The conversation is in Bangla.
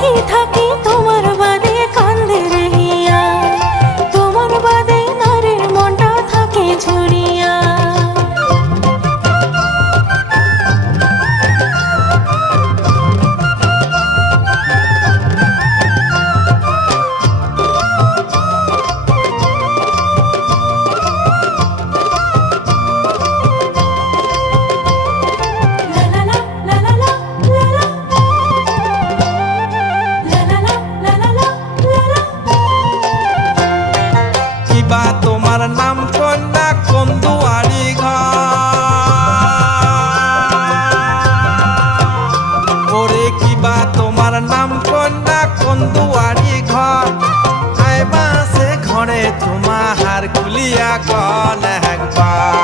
কি থাকি তোমার বাদে কান্দে রহিয়া, তোমার বাদে নারীর মনটা থাকে ঝুরিয়া। কিবা তোমার নাম কন্যা কোন দুয়ারি ঘর, ওরে কিবা তোমার নাম কন্যা কোন দুয়ারি ঘর, আইবা সে ঘরে তোমার খুলিয়া কন একবার।